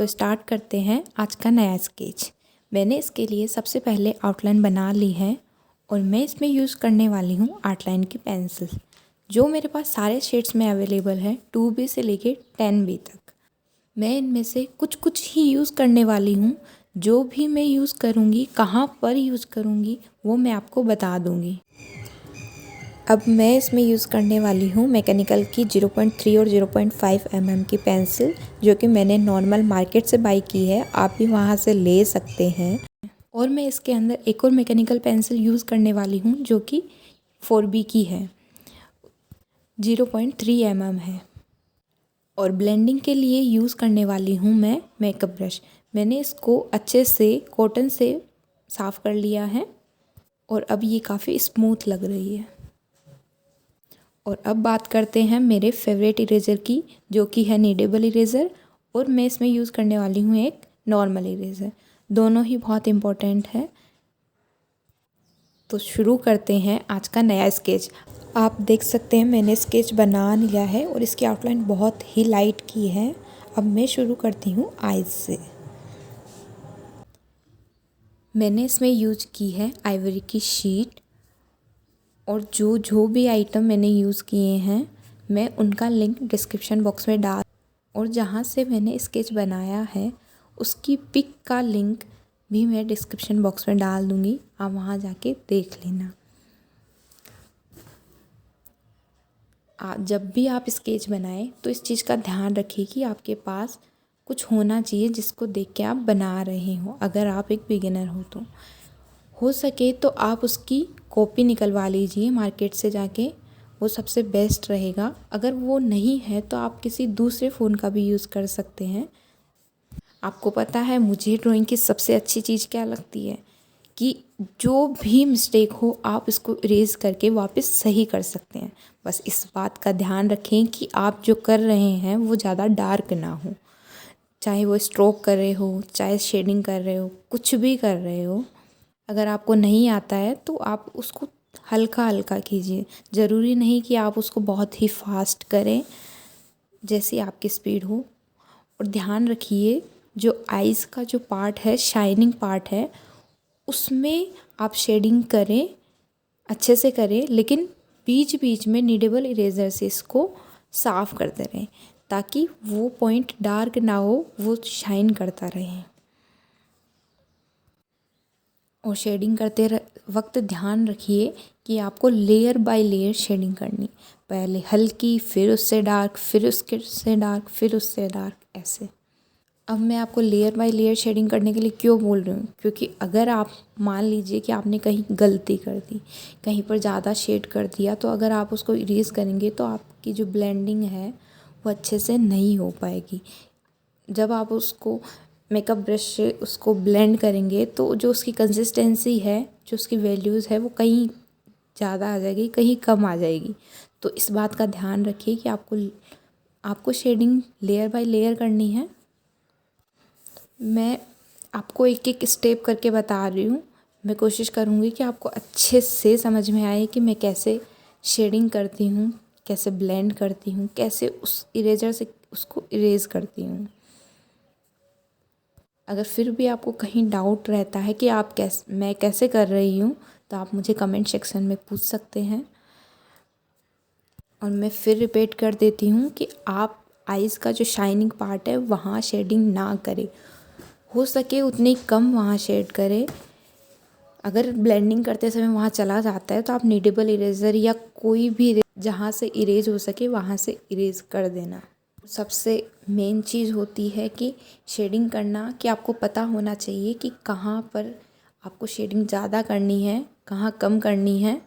तो स्टार्ट करते हैं आज का नया स्केच। मैंने इसके लिए सबसे पहले आउटलाइन बना ली है और मैं इसमें यूज़ करने वाली हूँ आउटलाइन की पेंसिल, जो मेरे पास सारे शेड्स में अवेलेबल है 2B से लेके 10B तक। मैं इनमें से कुछ कुछ ही यूज़ करने वाली हूँ। जो भी मैं यूज़ करूँगी, कहाँ पर यूज़ करूँगी, वो मैं आपको बता दूँगी। अब मैं इसमें यूज़ करने वाली हूँ मैकेनिकल की 0.3 और 0.5 mm की पेंसिल, जो कि मैंने नॉर्मल मार्केट से बाई की है, आप भी वहाँ से ले सकते हैं। और मैं इसके अंदर एक और मैकेनिकल पेंसिल यूज़ करने वाली हूँ, जो कि 4B की है, 0.3 mm है। और ब्लेंडिंग के लिए यूज़ करने वाली हूँ मैं मेकअप ब्रश। मैंने इसको अच्छे से कॉटन से साफ़ कर लिया है और अब ये काफ़ी स्मूथ लग रही है। और अब बात करते हैं मेरे फेवरेट इरेज़र की, जो कि है नीडेबल इरेज़र, और मैं इसमें यूज़ करने वाली हूँ एक नॉर्मल इरेज़र। दोनों ही बहुत इम्पोर्टेंट है। तो शुरू करते हैं आज का नया स्केच। आप देख सकते हैं मैंने स्केच बना लिया है और इसकी आउटलाइन बहुत ही लाइट की है। अब मैं शुरू करती हूँ आइज़ से। मैंने इसमें यूज की है आइवरी की शीट, और जो भी आइटम मैंने यूज़ किए हैं मैं उनका लिंक डिस्क्रिप्शन बॉक्स में डाल, और जहाँ से मैंने स्केच बनाया है उसकी पिक का लिंक भी मैं डिस्क्रिप्शन बॉक्स में डाल दूँगी, आप वहाँ जाके देख लेना। जब भी आप स्केच बनाएं तो इस चीज़ का ध्यान रखिए कि आपके पास कुछ होना चाहिए जिसको देख के आप बना रहे हो। अगर आप एक बिगिनर हो सके तो आप उसकी कॉपी निकलवा लीजिए मार्केट से जाके, वो सबसे बेस्ट रहेगा। अगर वो नहीं है तो आप किसी दूसरे फ़ोन का भी यूज़ कर सकते हैं। आपको पता है मुझे ड्राइंग की सबसे अच्छी चीज़ क्या लगती है, कि जो भी मिस्टेक हो आप इसको इरेज करके वापस सही कर सकते हैं। बस इस बात का ध्यान रखें कि आप जो कर रहे हैं वो ज़्यादा डार्क ना हो, चाहे वो स्ट्रोक कर रहे हो, चाहे शेडिंग कर रहे हो, कुछ भी कर रहे हो। अगर आपको नहीं आता है तो आप उसको हल्का हल्का कीजिए। ज़रूरी नहीं कि आप उसको बहुत ही फास्ट करें, जैसी आपकी स्पीड हो। और ध्यान रखिए जो आइज़ का जो पार्ट है, शाइनिंग पार्ट है, उसमें आप शेडिंग करें, अच्छे से करें, लेकिन बीच बीच में नीडेबल इरेज़र से इसको साफ़ करते रहें ताकि वो पॉइंट डार्क ना हो, वो शाइन करता रहे। और शेडिंग करते वक्त ध्यान रखिए कि आपको लेयर बाय लेयर शेडिंग करनी, पहले हल्की, फिर उससे डार्क, फिर उसके से डार्क, फिर उससे डार्क, ऐसे। अब मैं आपको लेयर बाय लेयर शेडिंग करने के लिए क्यों बोल रही हूँ, क्योंकि अगर आप मान लीजिए कि आपने कहीं गलती कर दी, कहीं पर ज़्यादा शेड कर दिया, तो अगर आप उसको इरेज़ करेंगे तो आपकी जो ब्लेंडिंग है वो अच्छे से नहीं हो पाएगी। जब आप उसको मेकअप ब्रश से उसको ब्लेंड करेंगे तो जो उसकी कंसिस्टेंसी है, जो उसकी वैल्यूज़ है, वो कहीं ज़्यादा आ जाएगी, कहीं कम आ जाएगी। तो इस बात का ध्यान रखिए कि आपको शेडिंग लेयर बाय लेयर करनी है। मैं आपको एक एक स्टेप करके बता रही हूँ। मैं कोशिश करूँगी कि आपको अच्छे से समझ में आए कि मैं कैसे शेडिंग करती हूँ, कैसे ब्लेंड करती हूँ, कैसे उस इरेजर से उसको इरेज करती हूँ। अगर फिर भी आपको कहीं डाउट रहता है कि मैं कैसे कर रही हूँ, तो आप मुझे कमेंट सेक्शन में पूछ सकते हैं। और मैं फिर रिपीट कर देती हूँ कि आप आइज़ का जो शाइनिंग पार्ट है वहाँ शेडिंग ना करें, हो सके उतनी कम वहाँ शेड करें। अगर ब्लेंडिंग करते समय वहाँ चला जाता है तो आप नीडेबल इरेज़र या कोई भी जहाँ से इरेज हो सके वहाँ से इरेज कर देना। सबसे मेन चीज़ होती है कि शेडिंग करना, कि आपको पता होना चाहिए कि कहाँ पर आपको शेडिंग ज़्यादा करनी है, कहाँ कम करनी है।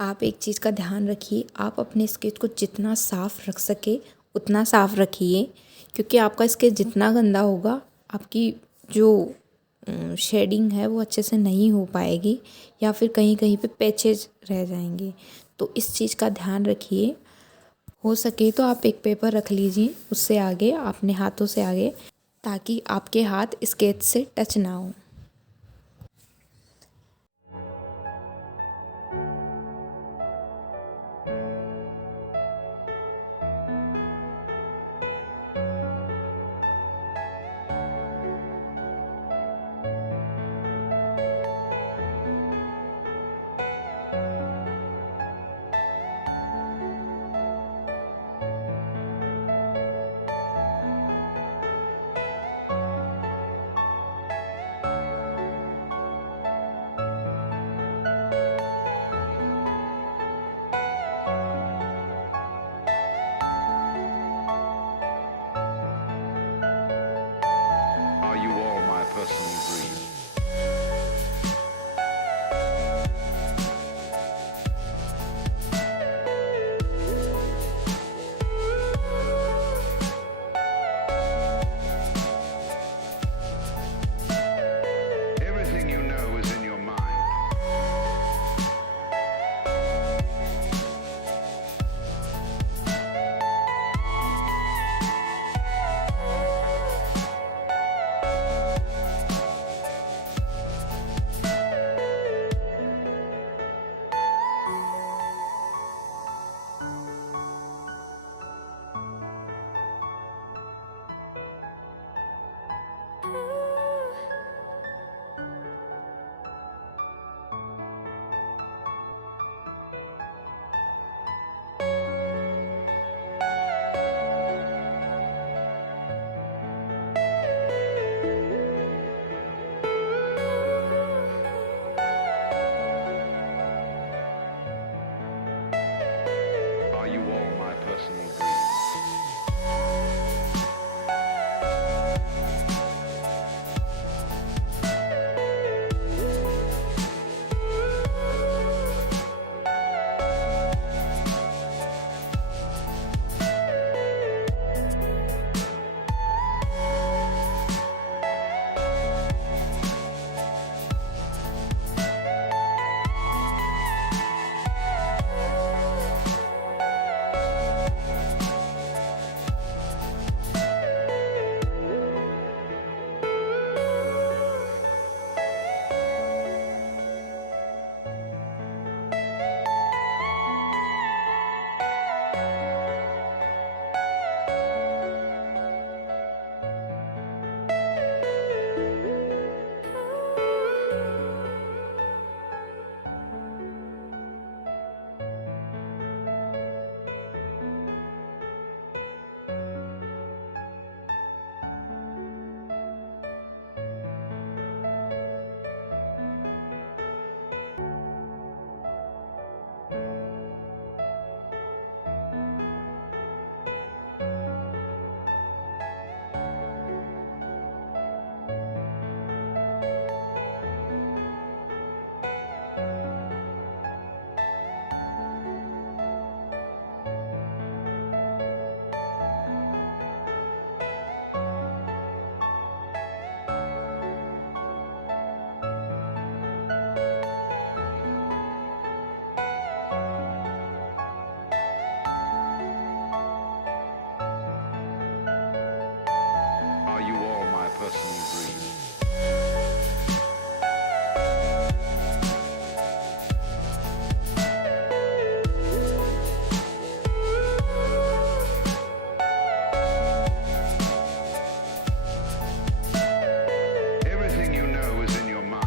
आप एक चीज़ का ध्यान रखिए, आप अपने स्केच को जितना साफ़ रख सके उतना साफ़ रखिए, क्योंकि आपका स्केच जितना गंदा होगा आपकी जो शेडिंग है वो अच्छे से नहीं हो पाएगी, या फिर कहीं कहीं पे पैचेज रह जाएंगे। तो इस चीज़ का ध्यान रखिए। हो सके तो आप एक पेपर रख लीजिए उससे आगे, अपने हाथों से आगे, ताकि आपके हाथ स्केच से टच ना हो। dream. Everything you know is in your mind. Are you all my personal dreams? Are you all my personal dreams? Everything you know is in your mind.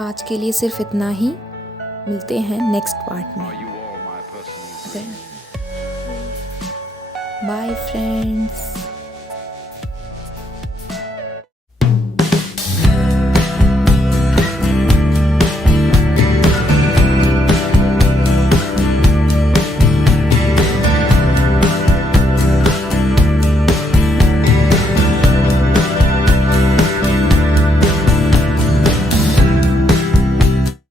आज के लिए सिर्फ इतना ही, मिलते हैं नेक्स्ट पार्ट में। Are you all my personal dreams? Bye friends.